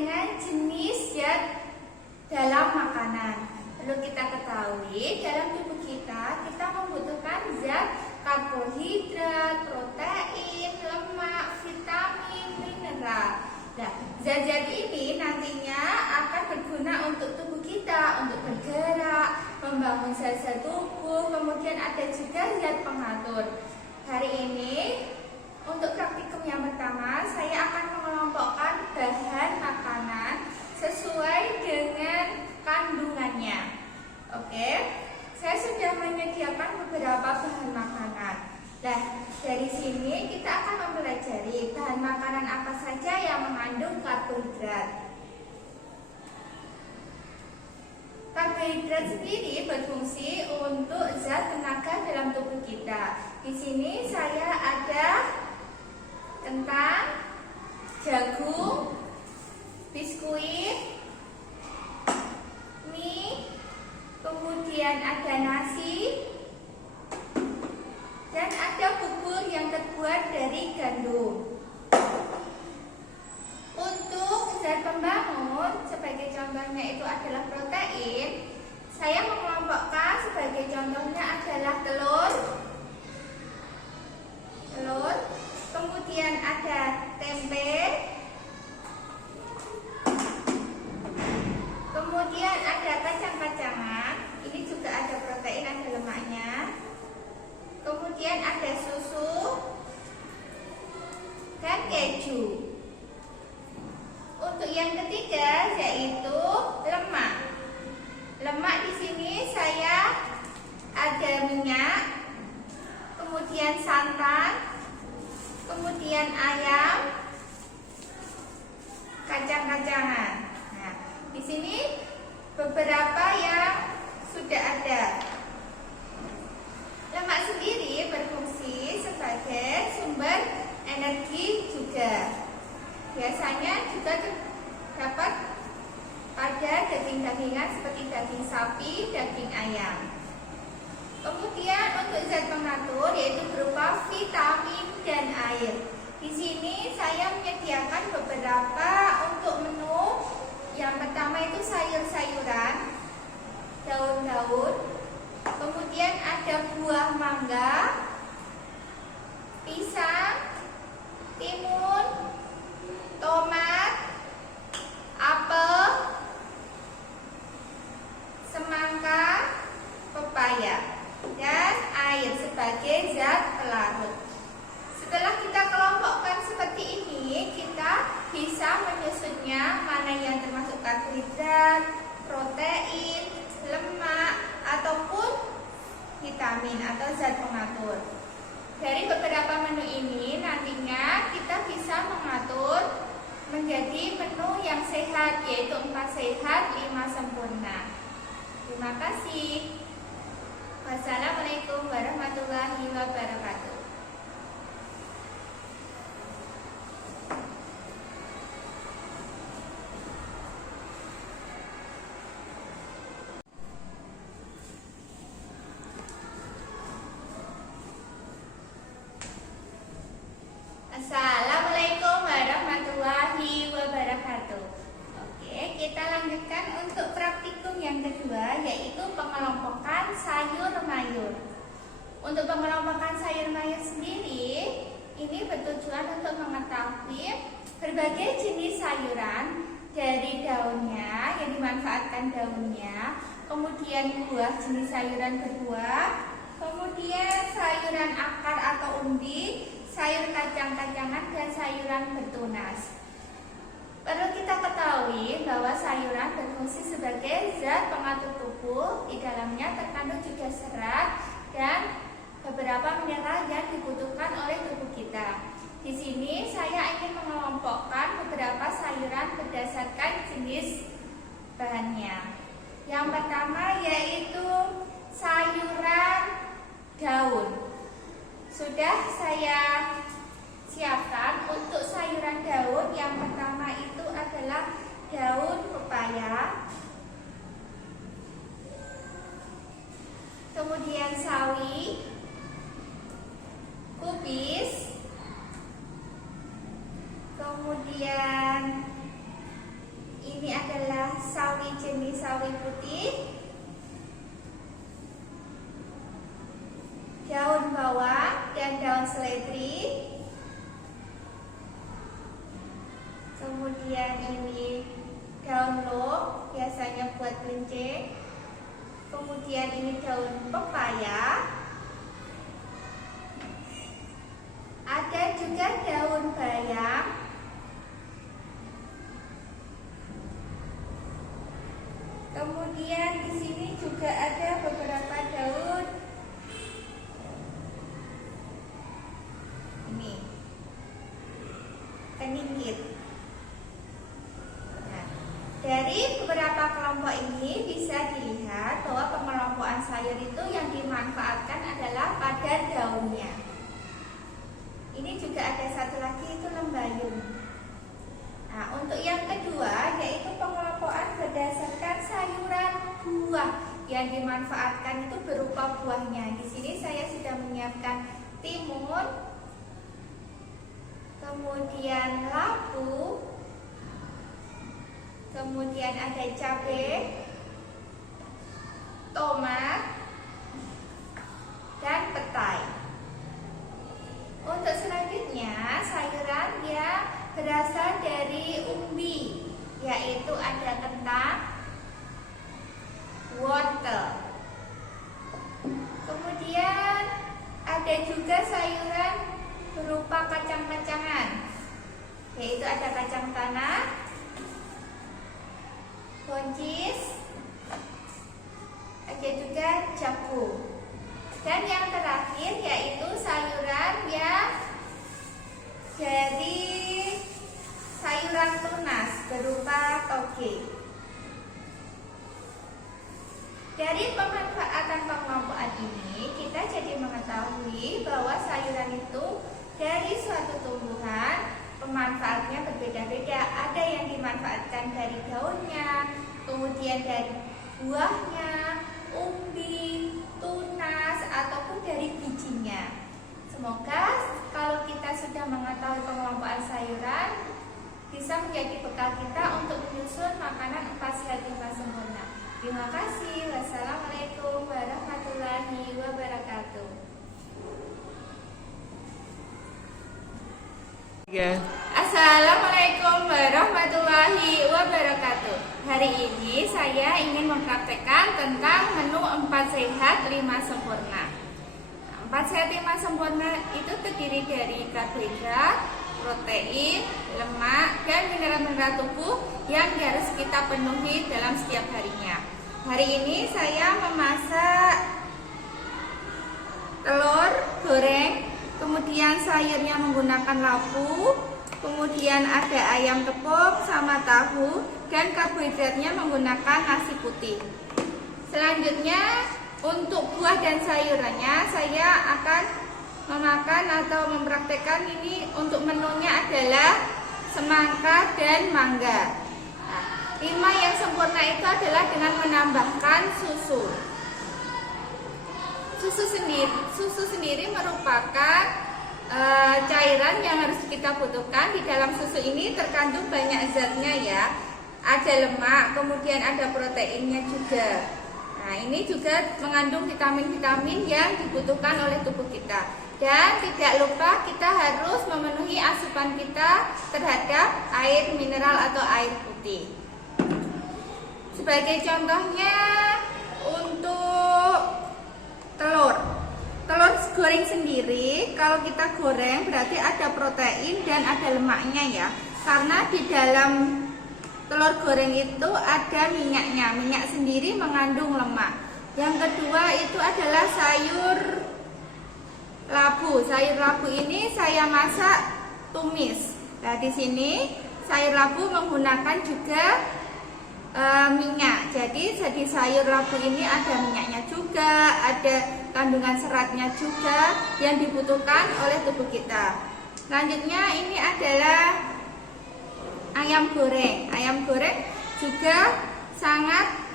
dengan jenis zat dalam makanan. Perlu kita ketahui, dalam tubuh kita membutuhkan zat karbohidrat, protein, lemak, vitamin, mineral. Nah, zat-zat ini nantinya akan berguna untuk tubuh kita, untuk bergerak, membangun sel-sel tubuh, kemudian ada juga zat pengatur. Hari ini, untuk praktikum yang pertama, saya akan mengelompokkan bahan makanan sesuai dengan kandungannya. Oke, saya sudah menyediakan beberapa bahan makanan. Nah, dari sini kita akan mempelajari bahan makanan apa saja yang mengandung karbohidrat. Karbohidrat sendiri berfungsi untuk zat tenaga dalam tubuh kita. Di sini saya ada kentang, jagung, biskuit, mie, kemudian ada nasi, dan ada bubur yang terbuat dari gandum. Untuk zat pembangun, sebagai contohnya itu adalah protein, saya mengelompokkan sebagai contohnya adalah telur, kemudian ada tempe, kemudian ada kacang-kacangan, ini juga ada protein, ada lemaknya. Kemudian ada susu dan keju. Untuk yang ketiga yaitu lemak. Lemak di sini saya ada minyak, kemudian santan, kemudian ayam, kacang-kacangan. Nah, di sini beberapa yang sudah ada. Lemak sendiri berfungsi sebagai sumber energi juga. Biasanya juga terdapat pada daging-dagingan seperti daging sapi, daging ayam. Kemudian untuk zat pengatur yaitu berupa vitamin dan air. Di sini saya menyediakan beberapa untuk menu. Yang pertama itu sayur-sayuran, daun-daun. Kemudian ada buah mangga, pisang, timun, tomat, apel, semangka, pepaya, dan air sebagai zat pelarut. Setelah kita kelompokkan seperti ini, kita bisa menyusunnya mana yang termasuk karbohidrat, protein, lemak, ataupun vitamin atau zat pengatur. Dari beberapa menu ini nantinya kita bisa mengatur menjadi menu yang sehat, yaitu 4 sehat, 5 sempurna. Terima kasih. Wassalamualaikum warahmatullahi wabarakatuh. Assalamualaikum warahmatullahi wabarakatuh. Oke, kita lanjutkan untuk praktikum yang kedua, yaitu pengelompokan sayur mayur. Untuk pengelompokan sayur mayur sendiri, ini bertujuan untuk mengetahui berbagai jenis sayuran dari daunnya yang dimanfaatkan daunnya, kemudian buah jenis sayuran berbuah, kemudian sayuran akar atau umbi, sayur kacang-kacangan, dan sayuran bertunas. Perlu kita ketahui bahwa sayuran berfungsi sebagai zat pengatur tubuh. Di dalamnya terkandung juga serat dan beberapa mineral yang dibutuhkan oleh tubuh kita. Di sini saya ingin mengelompokkan beberapa sayuran berdasarkan jenis bahannya. Yang pertama yaitu sayuran daun. Sudah saya siapkan untuk sayuran daun. Yang pertama itu adalah daun pepaya, kemudian sawi, kubis, kemudian sawi jenis sawi putih, daun bawang dan daun seledri. Kemudian ini daun lom, biasanya buat kelinci. Kemudian ini daun pepaya. Ada juga daun bayam. Kemudian di sini juga ada beberapa daun ini keningit. Nah, dari beberapa kelompok ini bisa dilihat bahwa pengelompokan sayur itu yang dimanfaatkan adalah pada daunnya. Ini juga ada satu lagi, itu lembayung. Nah, untuk yang kedua yaitu pengelompokan berdasarkan sayuran buah yang dimanfaatkan itu berupa buahnya. Di sini saya sudah menyiapkan timun, kemudian labu, kemudian ada cabai, tomat, dan petai. Untuk selanjutnya sayuran yang berasal dari umbi, yaitu ada kentang, wortel. Kemudian ada juga sayuran berupa kacang-kacangan, yaitu ada kacang tanah, buncis, ada juga jagung. Dan yang terakhir yaitu sayuran yang dari sayuran tunas berupa toge. Dari pemanfaatan pengelompokan ini kita jadi mengetahui bahwa sayuran itu dari suatu tumbuhan pemanfaatnya berbeda-beda. Ada yang dimanfaatkan dari daunnya, kemudian dari buahnya, umbi, tunas, ataupun dari bijinya. Semoga kalau kita sudah mengetahui pengelompokan sayuran bisa menjadi bekal kita untuk menyusun makanan 4 sehat 5 sempurna. Terima kasih. Wassalamualaikum warahmatullahi wabarakatuh. Assalamualaikum warahmatullahi wabarakatuh. Hari ini saya ingin mempraktekkan tentang menu 4 sehat 5 sempurna. 4 sehat 5 sempurna itu terdiri dari karbohidrat, protein, lemak, dan mineral-mineral tubuh yang harus kita penuhi dalam setiap harinya. Hari ini saya memasak telur goreng, kemudian sayurnya menggunakan labu, kemudian ada ayam tepung sama tahu, dan karbohidratnya menggunakan nasi putih. Selanjutnya untuk buah dan sayurannya saya akan memakan atau mempraktekkan ini. Untuk menunya adalah semangka dan mangga. Nah, 5 yang sempurna itu adalah dengan menambahkan susu. Susu sendiri merupakan cairan yang harus kita butuhkan. Di dalam susu ini terkandung banyak zatnya ya. Ada lemak, kemudian ada proteinnya juga. Nah, ini juga mengandung vitamin-vitamin yang dibutuhkan oleh tubuh kita. Dan tidak lupa kita harus memenuhi asupan kita terhadap air mineral atau air putih. Sebagai contohnya untuk telur goreng sendiri, kalau kita goreng berarti ada protein dan ada lemaknya ya. Karena di dalam telur goreng itu ada minyaknya. Minyak sendiri mengandung lemak. Yang kedua itu adalah sayur labu. Sayur labu ini saya masak tumis. Nah, di sini sayur labu menggunakan juga minyak. Jadi sayur labu ini ada minyaknya juga, ada kandungan seratnya juga yang dibutuhkan oleh tubuh kita. Selanjutnya ini adalah ayam goreng. Ayam goreng juga sangat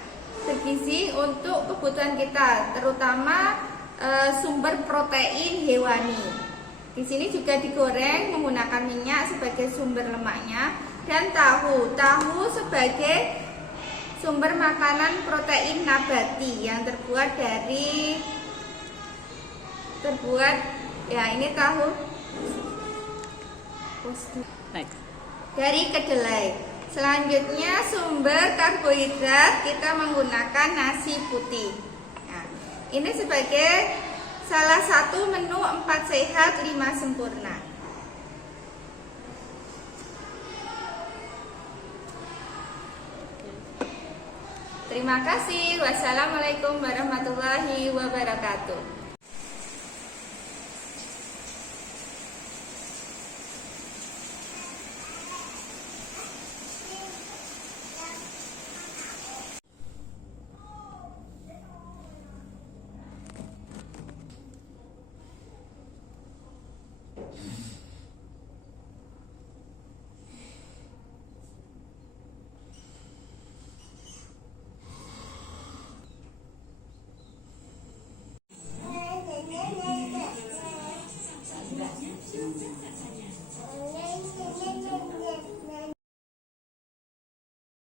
bergizi untuk kebutuhan kita, terutama sumber protein hewani. Di sini juga digoreng menggunakan minyak sebagai sumber lemaknya, dan tahu sebagai sumber makanan protein nabati yang terbuat ya ini tahu dari kedelai. Selanjutnya sumber karbohidrat kita menggunakan nasi putih. Nah, ini sebagai salah satu menu 4 sehat 5 sempurna. Terima kasih. Wassalamualaikum warahmatullahi wabarakatuh.